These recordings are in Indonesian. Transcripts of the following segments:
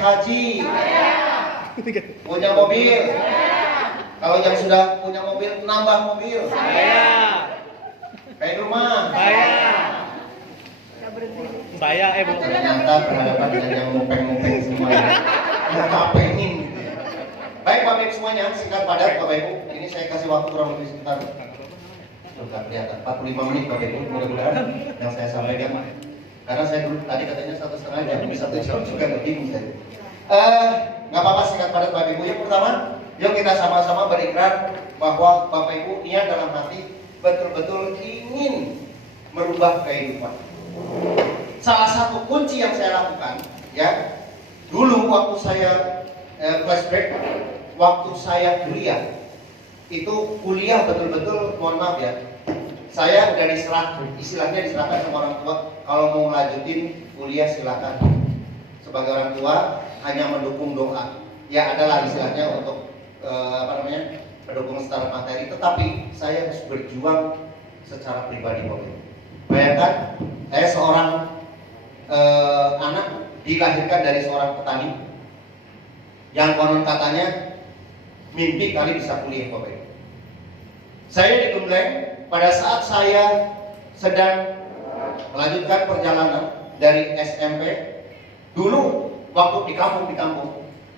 haji? Punya mobil? Kalau yang sudah punya mobil, nambah mobil? Kayak rumah? Belum. Ternyata berhadapan dengan yang ngumpeng-ngumpeng semuanya. Nggak ngapainin gitu ya. Baik Bapak Ibu semuanya, singkat padat Bapak Ibu. Ini saya kasih waktu kurang lebih sekitar sudah kelihatan 45 menit Bapak Ibu, mudah-mudahan yang saya sampaikan. Karena saya dulu tadi katanya 1,5 jam, ini 1 jam juga bingung saya. Nggak apa-apa, singkat padat Bapak Ibu. Yang pertama, yuk kita sama-sama berikrar bahwa Bapak Ibu niat dalam hati betul-betul ingin merubah kehidupan. Salah satu kunci yang saya lakukan, ya, dulu waktu saya flashback, waktu saya kuliah, itu kuliah betul-betul, mohon maaf ya, saya udah istilahnya diserahkan sama orang tua, kalau mau ngelanjutin kuliah silakan. Sebagai orang tua hanya mendukung doa, ya adalah istilahnya untuk mendukung secara materi, tetapi saya harus berjuang secara pribadi. Bayangkan, saya seorang anak dilahirkan dari seorang petani yang konon katanya mimpi kali bisa kuliah Bapak Ibu. Saya digembleng pada saat saya sedang melanjutkan perjalanan dari SMP. Dulu waktu di kampung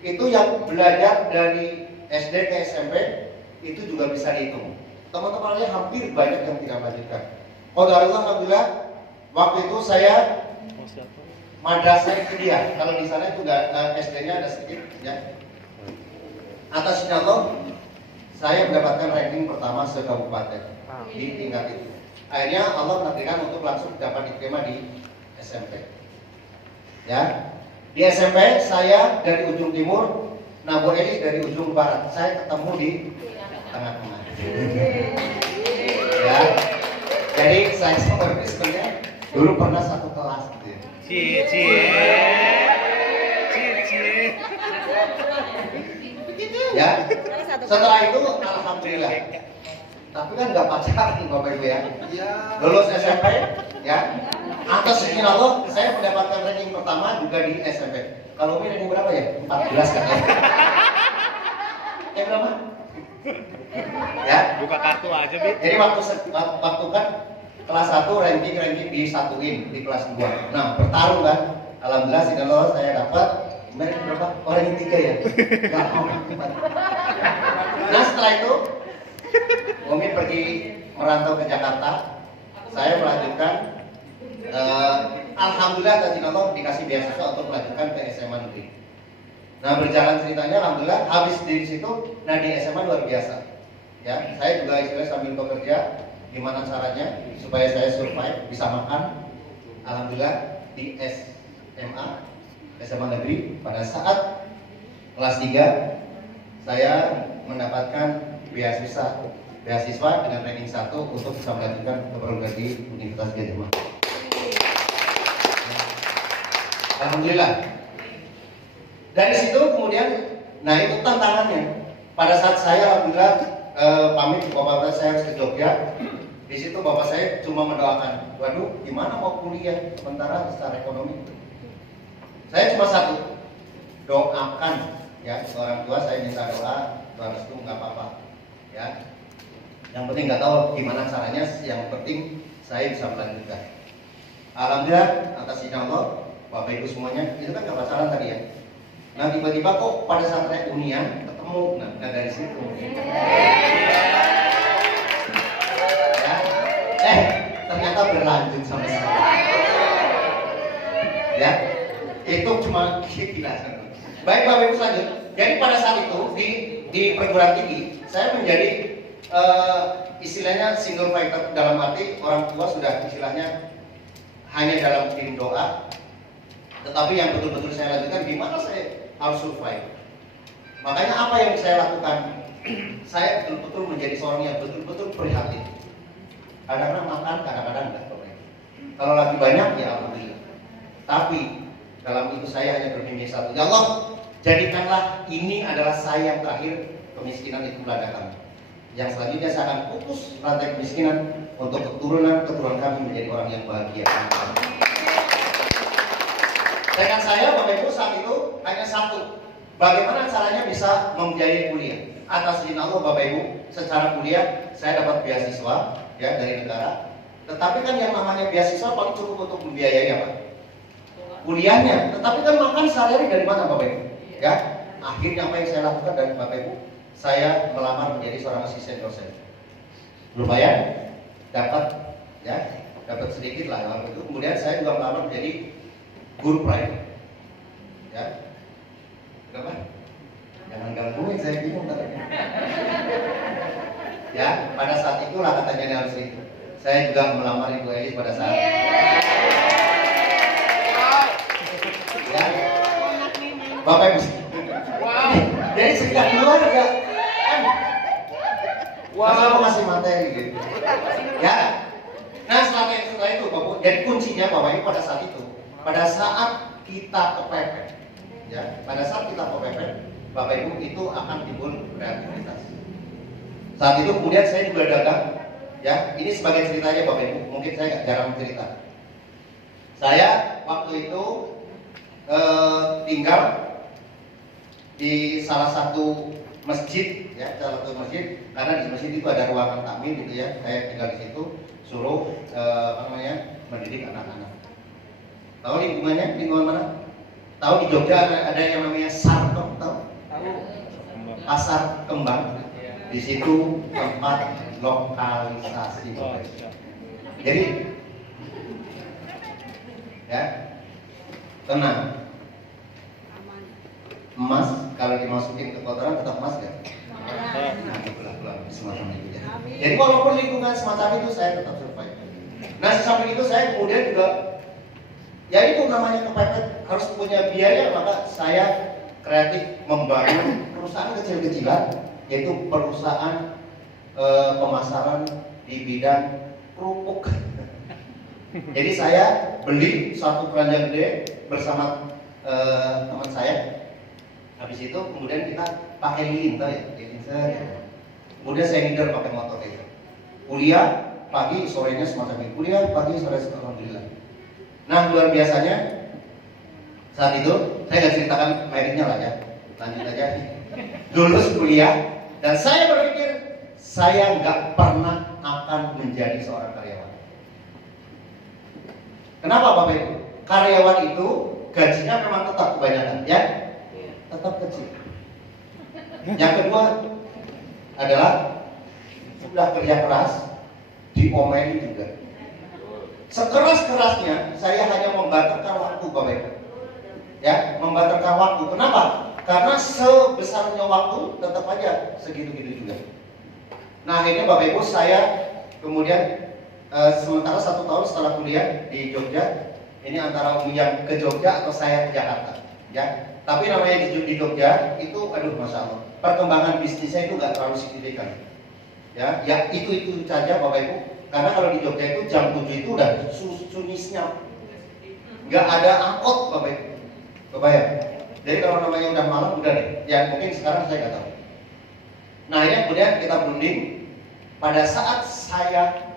itu yang belajar dari SD ke SMP itu juga bisa dihitung. Teman-temannya hampir banyak yang tidak melanjutkan. Alhamdulillah waktu itu saya madrasah Ibtidaiyah. Kalau di sana juga SD-nya ada sedikit ya. Atas izin Allah, saya mendapatkan ranking pertama se-kabupaten di tingkat itu. Akhirnya Allah menakdirkan untuk langsung dapat diterima di SMP. Ya, di SMP saya dari ujung timur, Nabu Elis dari ujung barat. Saya ketemu di tengah-tengah. Ya, jadi saya sama Elis sebenarnya dulu pernah satu kelas gitu ya. Ya, setelah itu alhamdulillah. Tapi kan nggak pacaran Bapak Ibu ya. Lulus SMP, ya. Atas izin Allah, saya mendapatkan ranking pertama juga di SMP. Kalau ini ranking berapa ya? 14 kan ya? Berapa? Ya. Buka kartu aja, Bi. Jadi waktu kan kelas 1 ranking disatuin di kelas 2. Nah, bertarung kan. Alhamdulillah izin Allah saya dapat ranking berapa? Oh, ranking 3 ya. Enggak mau. Nah, setelah itu Umi pergi merantau ke Jakarta. Saya melanjutkan alhamdulillah tadi Allah dikasih beasiswa untuk melanjutkan ke SMA negeri. Nah, berjalan ceritanya alhamdulillah habis di situ, nah di SMA luar biasa. Ya, saya juga istilahnya sambil bekerja gimana caranya supaya saya survive, bisa makan. Alhamdulillah di SMA negeri pada saat kelas 3 saya mendapatkan beasiswa dengan ranking 1 untuk bisa melanjutkan ke perguruan tinggi Universitas Gadjah Mada. Alhamdulillah. Dari situ kemudian, nah itu tantangannya. Pada saat saya alhamdulillah pamit bapak saya harus ke Jogja. Di situ bapak saya cuma mendoakan, waduh gimana mau kuliah sementara secara ekonomi. Saya cuma satu, doakan ya orang tua, saya minta doa restu nggak apa-apa ya. Yang penting nggak tahu gimana caranya, yang penting saya bisa melanjutkan. Alhamdulillah atas izin Allah, Bapak Ibu semuanya, itu kan nggak pacaran tadi ya. Nah tiba-tiba kok pada saat reunian ketemu, nah dari situ. Ya, ternyata berlanjut sampai sekarang. Ya, itu cuma kilasan. Baik Bapak Ibu selanjut. Jadi pada saat itu di perguruan tinggi saya menjadi istilahnya single fighter, dalam arti orang tua sudah istilahnya hanya dalam tim doa, tetapi yang betul-betul saya lakukan gimana saya harus survive. Makanya apa yang saya lakukan, saya betul-betul menjadi seorang yang betul-betul prihatin. Kadang-kadang makan, kadang-kadang enggak. Kalau lagi banyak ya alhamdulillah. Tapi dalam itu saya hanya bermimpi satu, ya Allah jadikanlah ini adalah saya yang terakhir, kemiskinan itu melanda kami. Yang selanjutnya saya akan putus rantai kemiskinan untuk keturunan kami menjadi orang yang bahagia. Dengan saya, Bapak Ibu, saat itu hanya satu. Bagaimana caranya bisa membiayai kuliah? Atas izin Allah, Bapak Ibu, secara kuliah saya dapat beasiswa ya dari negara. Tetapi kan yang namanya beasiswa paling cukup untuk membiayai apa? Kuliahnya. Tetapi kan makan sehari-hari dari mana, Bapak Ibu? Ya, akhirnya apa yang saya lakukan dari Bapak Ibu? Saya melamar menjadi seorang asisten dosen. Lumayan, dapat ya, dapat sedikit lah waktu itu. Kemudian saya juga melamar menjadi guru private. Ya, kenapa? Jangan gangguin, saya bingung tadi. Ya, pada saat itulah katanya harus itu. Saya juga melamar Ibu Elis pada saat. Ya, Bapak Ibu. Jadi sejak keluarga. Masa masih materi gitu. Ya. Nah setelah itu Bapak, jadi kuncinya Bapak Ibu pada saat kita kepepet, ya, pada saat kita kepepet, Bapak Ibu itu akan timbul kreativitas. Saat itu kemudian saya juga dagang, ya, ini sebagai ceritanya Bapak Ibu, mungkin saya nggak jarang cerita. Saya waktu itu tinggal di salah satu masjid, ya, salah satu masjid, karena di masjid itu ada ruangan takmir gitu ya. Saya tinggal di situ, suruh mendidik anak-anak. Tahu lingkungan mana? Tahu di Jogja ada yang namanya Sarkem, tahu? Pasar Kembang. Di situ tempat lokalisasi. Jadi, ya, tenang. Emas kalau dimasukin ke kotoran tetap emas kan? Nah, pulang semacam itu ya. Jadi walaupun lingkungan semacam itu saya tetap survive. Nah, sesamping itu saya kemudian juga, ya itu namanya kepepet, harus punya biaya, maka saya kreatif membangun perusahaan kecil-kecilan, yaitu perusahaan pemasaran di bidang kerupuk. Jadi saya beli satu keranjang gede bersama teman saya. Habis itu kemudian kita pakai lilin, tahu ya? Kemudian saya ngider pakai motor kayak gitu. Kuliah pagi, sorenya semacam itu. Kuliah pagi, sore alhamdulillah. Nah, luar biasanya saat itu saya nggak ceritakan meritnya lah ya. Lanjut aja. Lulus kuliah dan saya berpikir saya nggak pernah akan menjadi seorang karyawan. Kenapa Bapak Ibu? Karyawan itu gajinya memang tetap kebanyakan, ya? Tetap kecil. Yang kedua adalah sudah kerja keras, diomeli juga. Sekeras-kerasnya saya hanya membatalkan waktu, Bapak Ibu. Ya, membatalkan waktu. Kenapa? Karena sebesarnya waktu tetap aja segitu-gitu juga. Nah, akhirnya Bapak Ibu saya kemudian sementara 1 tahun setelah kuliah di Jogja, ini antara Umi yang ke Jogja atau saya ke Jakarta, ya. Tapi namanya di Jogja itu, aduh, masya Allah, perkembangan bisnisnya itu nggak terlalu signifikan, ya itu saja Bapak Ibu. Karena kalau di Jogja itu jam 7 itu udah sunyi senyap, nggak ada angkot Bapak Ibu, kebayang. Jadi kalau namanya udah malam udah deh, ya mungkin sekarang saya nggak tahu. Nah ini kemudian kita berunding. Pada saat saya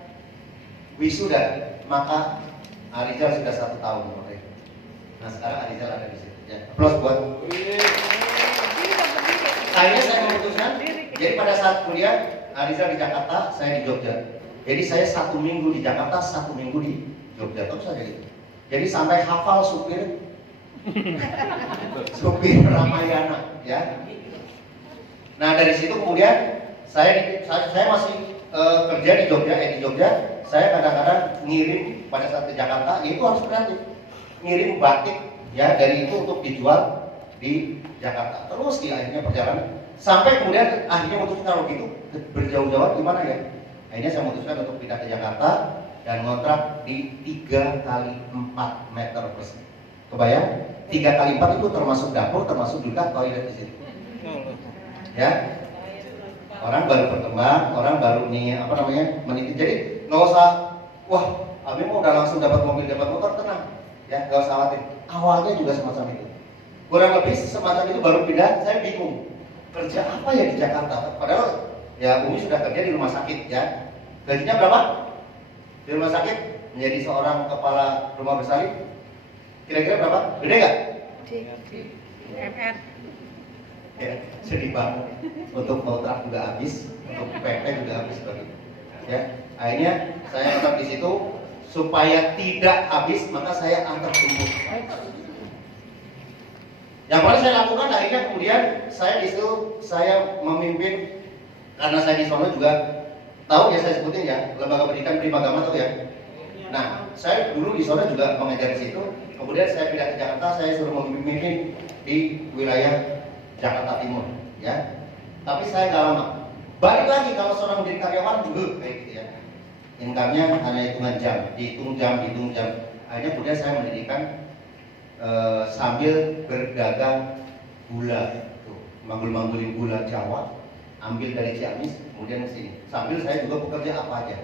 wisuda, maka Arizal sudah 1 tahun Bapak Ibu. Nah sekarang Arizal ada di situ. Ya, aplaus buat. Akhirnya saya memutuskan. Jadi pada saat kuliah, Arizal di Jakarta, saya di Jogja. Jadi saya 1 minggu di Jakarta, 1 minggu di Jogja, terus saja gitu. Jadi sampai hafal supir Ramayana, ya. Nah dari situ kemudian saya masih kerja di Jogja. Saya kadang-kadang ngirim pada saat ke Jakarta, itu harus kreatif. Ngirim batik, ya, dari itu untuk dijual di Jakarta. Terus akhirnya perjalanan sampai kemudian akhirnya memutuskan kalau gitu berjauh-jauh gimana ya? Akhirnya saya memutuskan untuk pindah ke Jakarta dan ngontrak di 3 kali 4 meter persegi. Kebayang? 3 kali 4 itu termasuk dapur, termasuk juga toilet di situ. Ya, orang baru berkembang, orang baru meniti. Jadi nggak usah, wah, Abi mau udah langsung dapat mobil, dapat motor, tenang, ya, nggak usah khawatir. Awalnya juga semacam itu, kurang lebih semacam itu. Baru pindah, saya bingung kerja apa ya di Jakarta. Padahal ya Umi sudah kerja di rumah sakit, ya. Gajinya berapa? Di rumah sakit menjadi seorang kepala rumah bersalin Kira-kira berapa? Gede nggak? MR. Ya, sedih banget. Untuk kontrak juga habis, untuk PP juga habis lagi. Ya, akhirnya saya tetap di situ supaya tidak habis, maka saya antar jemput. Yang paling saya lakukan akhirnya kemudian saya di situ saya memimpin, karena saya di sana juga tahu ya, saya sebutin ya, lembaga pendidikan Primagama tahu ya. Nah, saya dulu di sana juga mengajar di situ. Kemudian saya pindah ke Jakarta, saya suruh memimpin di wilayah Jakarta Timur, ya. Tapi saya nggak lama. Balik lagi kalau seorang menjadi karyawan juga kayak gitu ya. Income-nya hanya hitungan jam, dihitung jam. Akhirnya kemudian saya mendirikan sambil berdagang gula, tuh, manggul-manggulin gula Jawa, ambil dari Ciamis, kemudian ke sini. Sambil saya juga bekerja apa aja.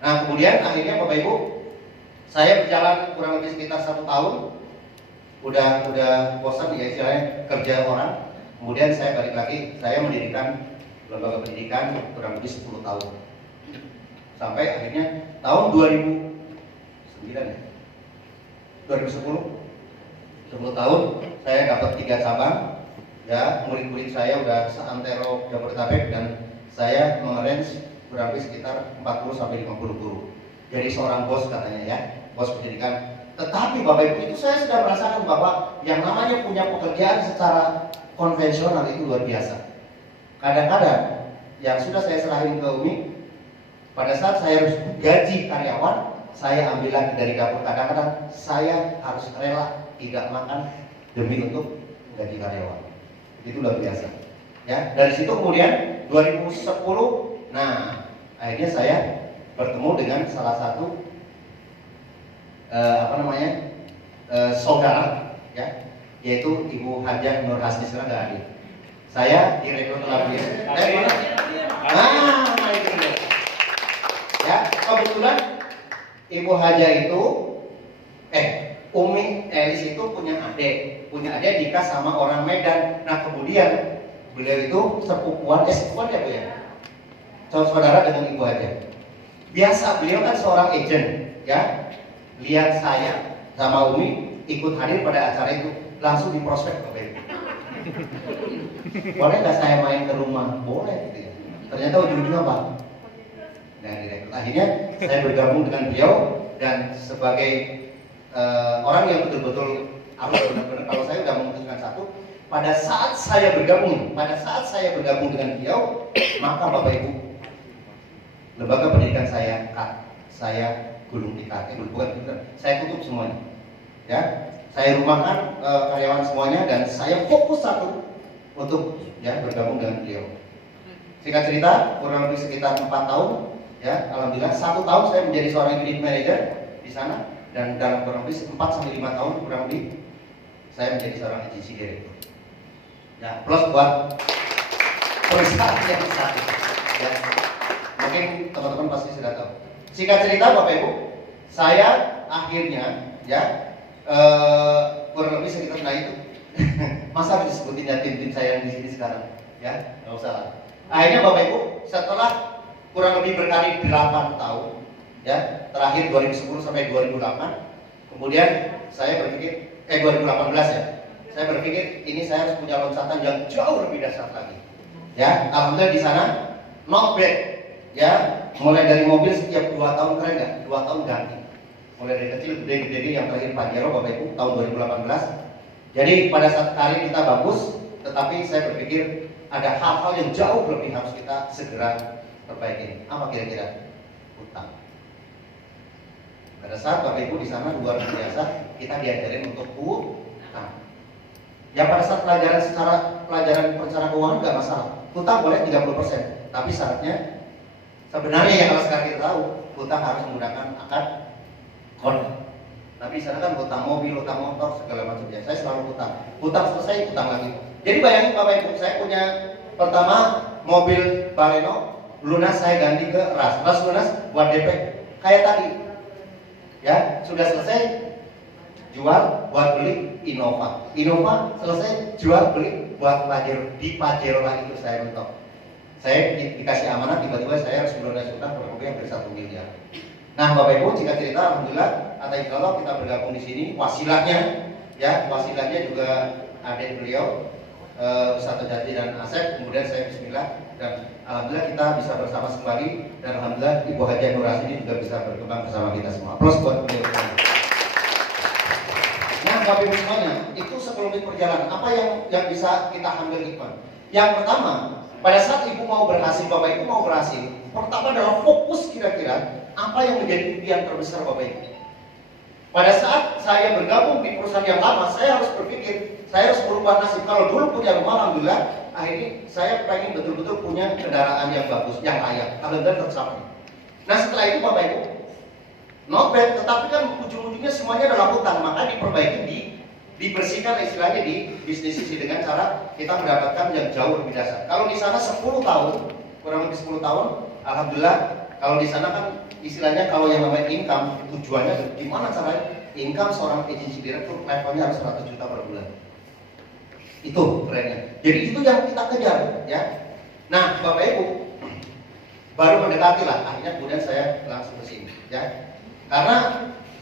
Nah, kemudian akhirnya Bapak Ibu, saya berjalan kurang lebih sekitar 1 tahun, udah bosan ya istilahnya kerja orang. Kemudian saya balik lagi, saya mendirikan lembaga pendidikan kurang lebih 10 tahun. Sampai akhirnya tahun 2009 ya, 2010, 10 tahun saya dapat 3 cabang. Ya, murid-murid saya udah seantero Jabodetabek dan saya mengarrange kurang lebih sekitar 40 sampai 50 guru. Jadi seorang bos katanya ya, bos pendidikan. Tetapi Bapak Ibu, itu saya sudah merasakan bahwa yang namanya punya pekerjaan secara konvensional itu luar biasa. Kadang-kadang yang sudah saya serahin ke Umi, pada saat saya harus gaji karyawan, saya ambil lagi dari dapur. Kadang-kadang saya harus rela tidak makan demi untuk gaji karyawan. Itu luar biasa. Ya, dari situ kemudian 2010, nah akhirnya saya bertemu dengan salah satu saudara, ya, yaitu Ibu Hajah Nur Hasni. Sekarang nggak hadir. Saya direkrut oleh beliau. Nah, itu dia. Ya, kebetulan Ibu Hajah itu, Umi Elis itu punya adik nikah sama orang Medan. Nah, kemudian beliau itu sepupuan ya Bu ya, saudara dengan Ibu Hajah. Biasa beliau kan seorang agent, ya. Lihat saya sama Umi ikut hadir pada acara itu, langsung diprospek Bapak Ibu. Boleh nggak saya main ke rumah? Boleh gitu ya. Ternyata ujung-ujungnya apa? Nah, direkrut. Akhirnya saya bergabung dengan beliau dan sebagai orang yang betul-betul harus benar-benar, kalau saya sudah memutuskan satu, pada saat saya bergabung dengan beliau, maka Bapak Ibu, lembaga pendidikan saya gulung tikar, saya tutup semuanya, ya. Saya rumahkan karyawan semuanya dan saya fokus satu untuk ya bergabung dengan beliau. Singkat cerita, kurang lebih sekitar 4 tahun, ya, alhamdulillah 1 tahun saya menjadi seorang unit manager di sana, dan dalam kurang lebih 4 sampai 5 tahun kurang lebih saya menjadi seorang agency director. Ya, plus buat perusahaan yang besar, ya. Mungkin teman-teman pasti sudah tahu. Singkat cerita Bapak Ibu, saya akhirnya ya kurang lebih sekitar, nah itu masa disebutin ya tim saya yang di sini sekarang, ya nggak usah lah. Akhirnya Bapak Ibu, setelah kurang lebih berkarir 8 tahun, ya, terakhir 2010 sampai 2008, kemudian saya berpikir 2018 ya, saya berpikir ini saya harus punya loncatan yang jauh lebih dahsyat lagi, ya. Alhamdulillah di sana not bad, ya, mulai dari mobil setiap 2 tahun, keren nggak? 2 tahun ganti, mulai dari kecil gede-gede, yang terakhir Pajero Bapak Ibu tahun 2018. Jadi pada saat karir kita bagus, tetapi saya berpikir ada hal-hal yang jauh lebih harus kita segera perbaiki. Apa kira-kira? Utang. Pada saat Bapak Ibu di sana luar biasa, kita diajarin untuk utang. Ya, pada saat pelajaran perencanaan keuangan nggak masalah. Utang boleh 30%, tapi syaratnya sebenarnya ya kalau sekarang kita tahu, utang harus menggunakan akad kontrak. Tapi di sana kan utang mobil, utang motor, segala macam ya. Saya selalu utang selesai, utang lagi. Jadi bayangin Bapak Ibu, saya punya pertama mobil Baleno, lunas saya ganti ke ras lunas buat DP kayak tadi, ya. Sudah selesai jual buat beli Innova selesai jual beli buat Pajero. Di Pajero lah itu saya mentok. Saya dikasih amanah, tiba-tiba saya harus lunas utang kurang lebih hampir 1 miliar. Nah, Bapak Ibu, jika cerita, alhamdulillah, Allah kita bergabung di sini. Wasilahnya, ya, wasilahnya juga adik beliau, Ustaz Jati dan Asep. Kemudian saya Bismillah dan alhamdulillah kita bisa bersama kembali dan alhamdulillah Ibu Haja Nur Rasidi juga bisa berkembang bersama kita semua. Plus buat beliau. Nah, Bapak Ibu semuanya, itu sebelum di perjalanan, apa yang bisa kita ambil hikmah? Yang pertama, pada saat Ibu mau berhasil, Bapak Ibu mau berhasil, pertama adalah fokus kira-kira apa yang menjadi impian terbesar Bapak Ibu. Pada saat saya bergabung di perusahaan yang lama, saya harus berpikir, saya harus berubah nasib. Kalau dulu punya rumah, alhamdulillah, akhirnya saya pengen betul-betul punya kendaraan yang bagus, yang layak, alhamdulillah tercapai. Nah, setelah itu Bapak Ibu, not bad, tetapi kan ujung-ujungnya semuanya adalah hutang, maka diperbaiki, dibersihkan istilahnya di bisnis sisi dengan cara kita mendapatkan yang jauh lebih dasar. Kalau di sana 10 tahun, kurang lebih 10 tahun, alhamdulillah, kalau di sana kan istilahnya kalau yang namanya income, tujuannya gimana caranya? Income seorang agency director levelnya harus 100 juta per bulan. Itu kerennya. Jadi itu yang kita kejar, ya. Nah, Bapak Ibu, baru mendekati lah, akhirnya kemudian saya langsung ke sini, ya. Karena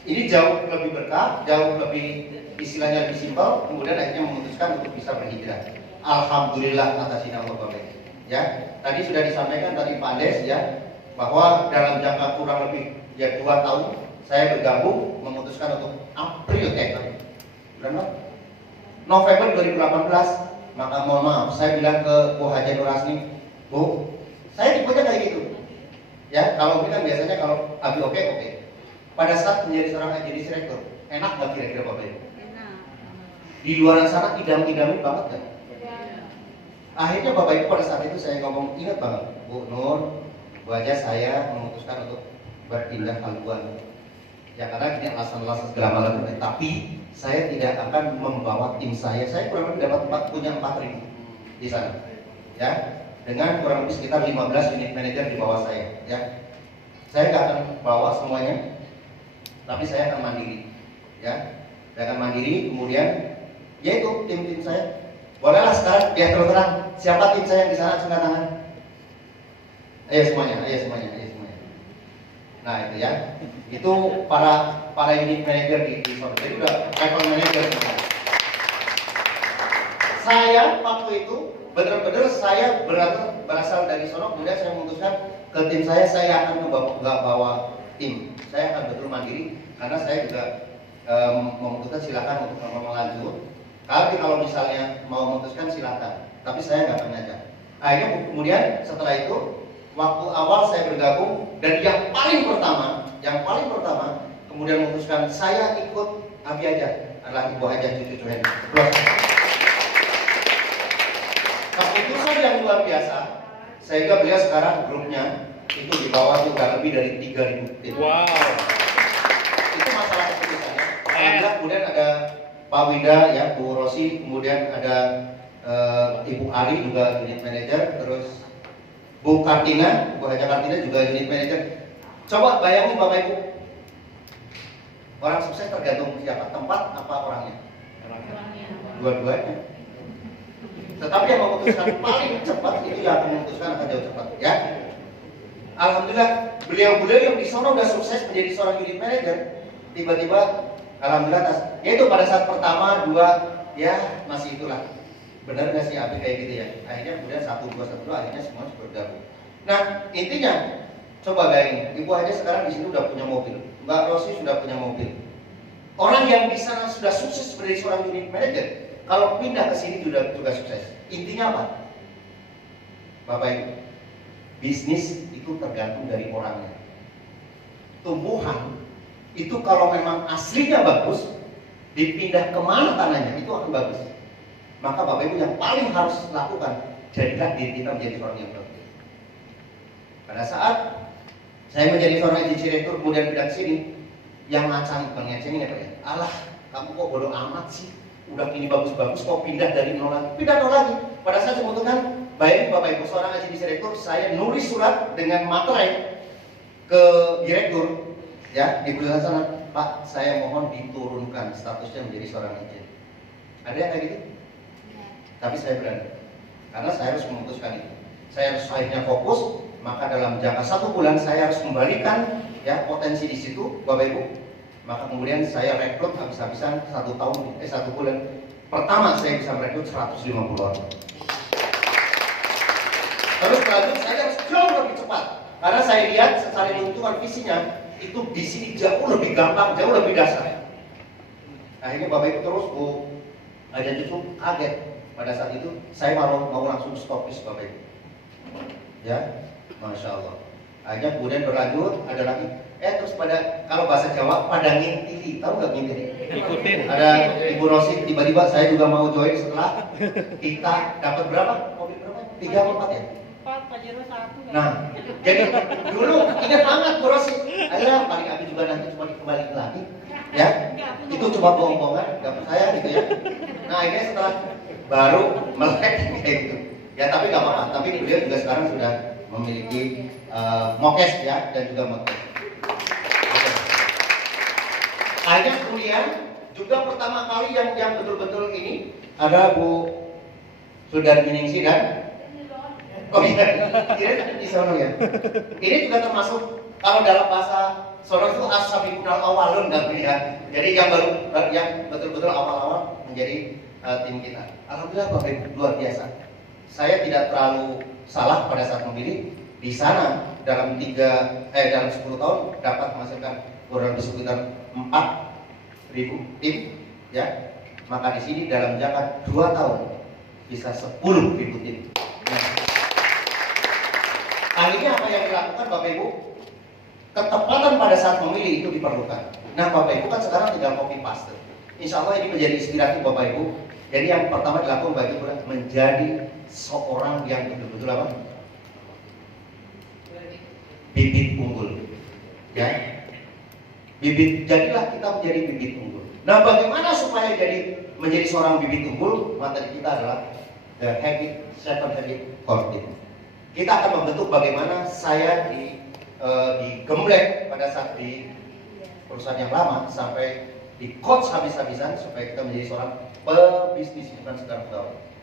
ini jauh lebih berkah, jauh lebih istilahnya lebih simpel, kemudian akhirnya memutuskan untuk bisa berhijrah. Alhamdulillah atas izin Allah Bapak Ibu. Ya, tadi sudah disampaikan tadi Pak Andes, ya, bahwa dalam jangka kurang lebih ya 2 tahun saya bergabung memutuskan untuk April November 2018, maka mohon maaf saya bilang ke Bu Haja Nur Rasni, Bu, saya tipenya kayak gitu. Ya, kalau ini kan biasanya kalau abi oke. Pada saat menjadi seorang agency director, enak nggak kira-kira Bapak Ibu? Enak. Di luar sana idam-idamnya banget kan? Akhirnya Bapak Ibu pada saat itu saya ngomong, ingat banget, Bu Nur, Bu Haja, saya memutuskan untuk berpindah haluan. Ya karena ini alasan-alasan segala macam, tapi saya tidak akan membawa tim saya kurang lebih dapat punya 4.000 di sana. Ya, dengan kurang lebih sekitar 15 unit manager di bawah saya. Ya, saya nggak akan bawa semuanya, tapi saya akan mandiri. Ya, saya akan mandiri. Kemudian, yaitu tim saya. Bolehlah sekarang biar terang siapa tim saya yang di sana, angkat tangan. Ayo semuanya. Nah itu ya, itu para unit manager di sana. Jadi udah level manager semua. Saya waktu itu benar-benar saya berasal dari sono, kemudian saya memutuskan ke tim saya akan nggak bawa tim, saya akan betul mandiri karena saya juga memutuskan silakan untuk melanjut. Kalau misalnya mau memutuskan silakan, tapi saya nggak akan ngajak. Akhirnya kemudian setelah itu waktu awal saya bergabung dan yang paling pertama kemudian memutuskan saya ikut Abi aja adalah Ibu Haja cucu Hendy. Keputusan yang luar biasa sehingga beliau sekarang grupnya itu di bawah juga lebih dari 3.000 tim. Wow. Itu masalah keputusannya. Alhamdulillah kemudian ada Pak Wida, ya, Bu Rosi, kemudian ada Ibu Ali juga unit manager, terus Bu Kartina, Bu Haja Kartina juga unit manager. Coba bayangin Bapak Ibu, orang sukses tergantung siapa, tempat apa orangnya? Dua-duanya. Tetapi yang memutuskan paling cepat itu yang akan memutuskan akan jauh cepat, ya. Alhamdulillah beliau-beliau yang di sana udah sukses menjadi seorang unit manager, tiba-tiba alhamdulillah yaitu pada saat pertama, 2, ya masih itulah. Benar nggak sih Abi kayak gitu ya? Akhirnya kemudian 1, 2, akhirnya semua bergabung. Nah intinya, coba bayangin, Ibu Haja sekarang di sini udah punya mobil, Mbak Rosi sudah punya mobil. Orang yang di sana sudah sukses menjadi seorang unit manager, kalau pindah ke sini juga sukses. Intinya apa? Bapak Ibu, bisnis itu tergantung dari orangnya. Tumbuhan itu kalau memang aslinya bagus, dipindah kemana tanahnya itu akan bagus. Maka Bapak Ibu yang paling harus lakukan, jadilah diri kita menjadi seorang yang bagus. Pada saat saya menjadi seorang agency director kemudian pindah ke sini, yang ngacang ngecengin ya Pak ya, alah kamu kok bodoh amat sih, udah gini bagus-bagus kok pindah dari nol lagi. Pindah nol lagi. Pada saat saya memutuskan, baik Bapak Ibu seorang agency director, saya nulis surat dengan materai ke direktur, ya, di perusahaan sana, Pak, saya mohon diturunkan statusnya menjadi seorang agent. Ada yang kayak gitu? Tapi saya berani, karena saya harus memutuskan itu. Saya harus akhirnya fokus, maka dalam jangka 1 bulan saya harus kembalikan ya potensi di situ, Bapak Ibu. Maka kemudian saya rekrut habis-habisan 1 bulan. Pertama saya bisa merekrut 150 orang. Terus selanjutnya saya harus jauh lebih cepat. Karena saya lihat secara hitungan visinya itu di sini jauh lebih gampang, jauh lebih dasar. Akhirnya Bapak Ibu terus, ada cucu kaget pada saat itu saya mau langsung stopis Bapak Ibu. Ya, Masya Allah. Akhirnya kemudian berlanjut, ada lagi. Terus kalau bahasa Jawa pada ngintili, tahu nggak ngintili? Ikutin. Ada Ibu Rosi, tiba-tiba saya juga mau join setelah kita dapat berapa? Mobil berapa? 3 atau 4 ya? 4, Pajero 1. Nah, jadi dulu ingat banget Bu Rosi. Ayolah, paling aku juga nanti cuma dikembalikan lagi. Ya, itu cuma bohong-bohongan, nggak percaya gitu ya. Nah, akhirnya setelah baru melek kayak gitu. Ya, tapi nggak apa-apa. Tapi beliau juga sekarang sudah memiliki mokes ya dan juga mokes. Akhirnya kemudian juga pertama kali yang betul-betul ini ada Bu Sudarminingsi dan di sono ya. Ini juga termasuk kalau dalam bahasa sono itu as-sabiqunal awwalun ya. Jadi yang betul-betul awal-awal menjadi tim kita. Alhamdulillah Bapak Ibu luar biasa. Saya tidak terlalu salah pada saat memilih. Di sana dalam 10 tahun dapat menghasilkan kurang lebih sekitar 4.000 tim ya. Maka di sini dalam jangka 2 tahun bisa 10.000 tim. Nah, akhirnya apa yang dilakukan Bapak Ibu? Ketepatan pada saat memilih itu diperlukan. Nah Bapak Ibu kan sekarang tinggal copy paste. Insya Allah ini menjadi inspirasi Bapak Ibu. Jadi yang pertama dilakukan Bapak Ibu menjadi seorang yang betul-betul apa? Bibit unggul. Ya. Jadilah kita menjadi bibit unggul. Nah bagaimana supaya menjadi seorang bibit unggul? Materi kita adalah the habit, 7 habit core habit. Kita akan membentuk bagaimana saya digembleng pada saat di perusahaan yang lama sampai di coach habis-habisan supaya kita menjadi seorang pebisnis bukan sekedar pegawai.